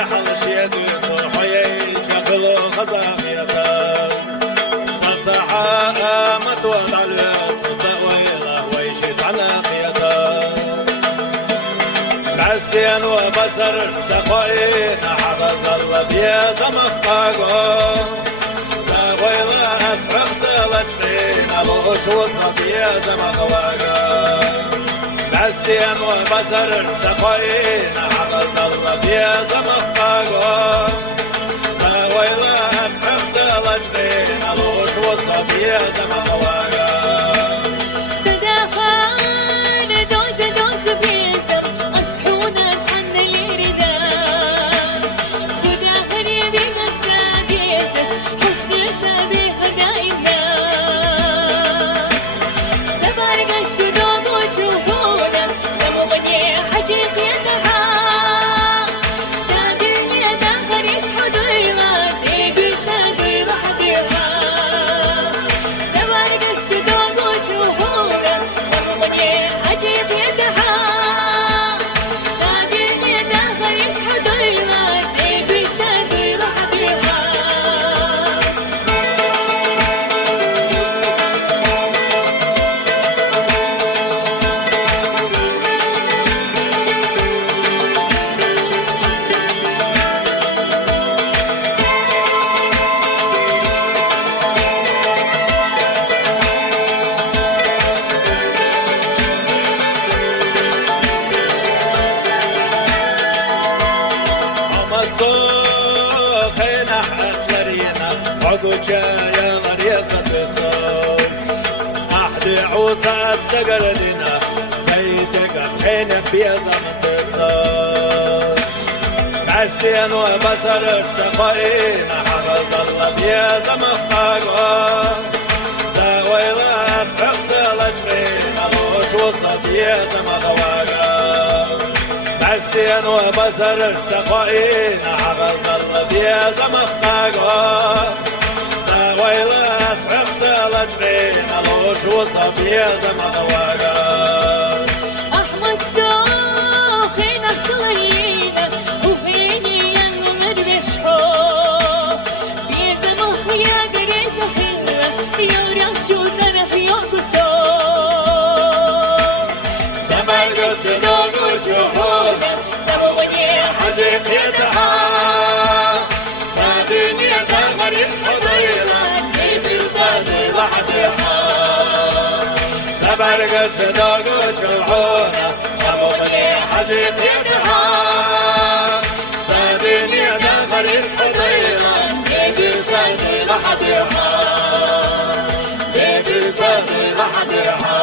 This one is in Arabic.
حلش يدوي حيي جقل خزاقيتا صصحا متوضع الوقت سويله ويشيت على قيتا بعستين وبصر استقوين حفظ الله بيا زمخطاقو سويله أسرقت لجقين الوش وسط يا زمخواقو بعستين وبصر استقوين حفظ الله بيا زمخطاقو سويله أسرقت لجقين الوش وسط يا زمخواقو خينا حسلرينا عقوجا يا مريسة تصوف أحدي عوسى استقردنا سيدك خينا بيزا متصوف بعستين وبصر اشتقائنا حفظ الله بيزا مخطاقو سويلا أسرقت لجغينا الوش وسط بيزا مخواقو بعستين وبصر اشتقائين حفظ الله بيا زمخطاقو سويله أسرقت لجغين الوش وسط بيا زمخواقو أحمد سوخين أحصلينا وفيني ينمر بشحو بيا زمخ يا قريزة خلة يوريك شو تنخ يوقسو سمر قشدون وجهود حجيقيتها سادنيتها غريب فضيلة نبي صديلة حديها سبر قشدوق وشعونة سموني حجيقيتها سادنيتها غريب فضيلة نبي صديلة حديها نبي صديلة حديها